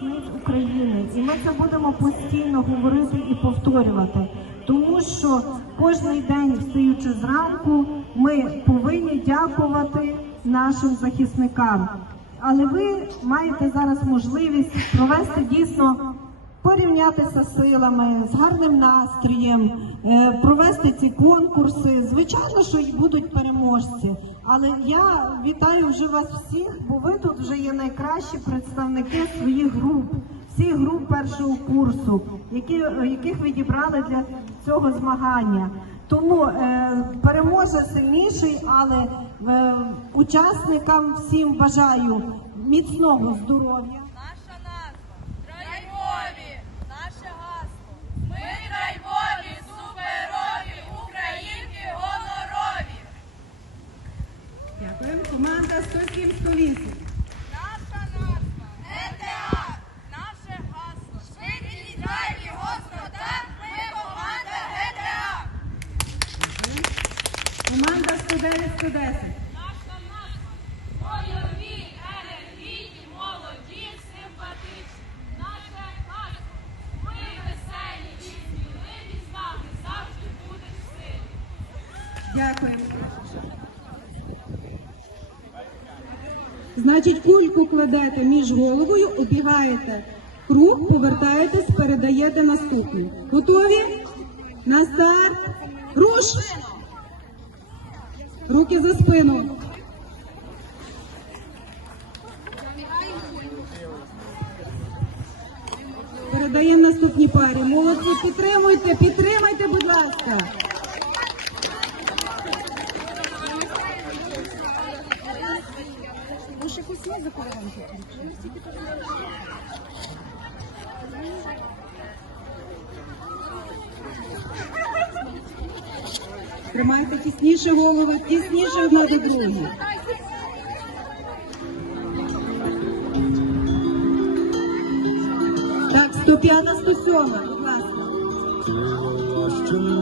захисниць України, і ми це будемо постійно говорити і повторювати, тому що кожен день, встаючи зранку, ми повинні дякувати нашим захисникам. Але ви маєте зараз можливість провести дійсно порівнятися силами з гарним настроєм, е, провести ці конкурси. Звичайно, що й будуть переможці. Але я вітаю вже вас всіх, бо ви тут вже є найкращі представники своїх груп, всіх груп першого курсу, які, яких відібрали для цього змагання. Тому е, переможе сильніший, але е, учасникам всім бажаю міцного здоров'я. 9, 110. Наша нація, бойові, енергійні, молоді, симпатичні. Наша нація, ми веселі і сміливі, з завжди будеш в силі. Дякую. Значить, кульку кладете між головою, обігаєте круг, повертаєтесь, передаєте наступну. Готові? На старт. Руш! Руки за спину. Передаємо наступній парі. Молодці, підтримуйте, підтримайте, будь ласка. Тримайте тісніше голови, тісніше одна до другої. Так, 105, 107, будь ласка. Що не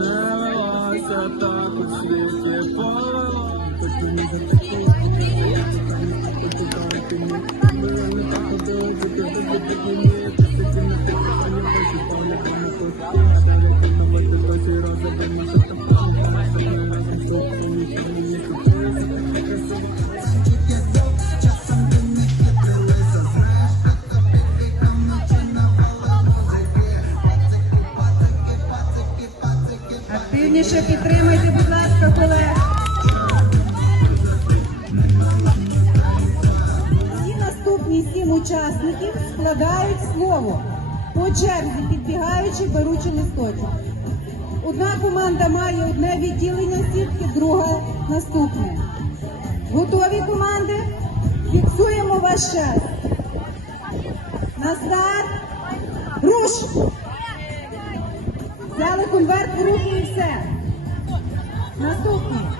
Активніше підтримайте, будь ласка, колег. Всі наступні сім учасників складають слово. По черзі підбігаючи, беручи листочок. Одна команда має одне відділення сітки, друга наступне. Готові команди? Фіксуємо ваш час. На старт. Руш! Взяли конверт в руки і все. Наступний.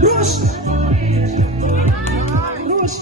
Руш! Руш!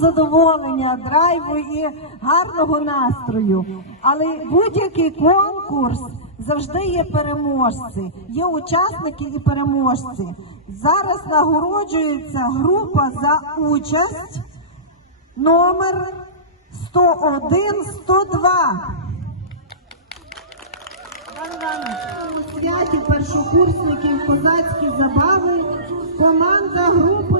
Задоволення, драйву і гарного настрою. Але будь-який конкурс завжди є переможці, є учасники і переможці. Зараз нагороджується група за участь номер 101-102. У святі першокурсників козацькі забави команда групи 105-106.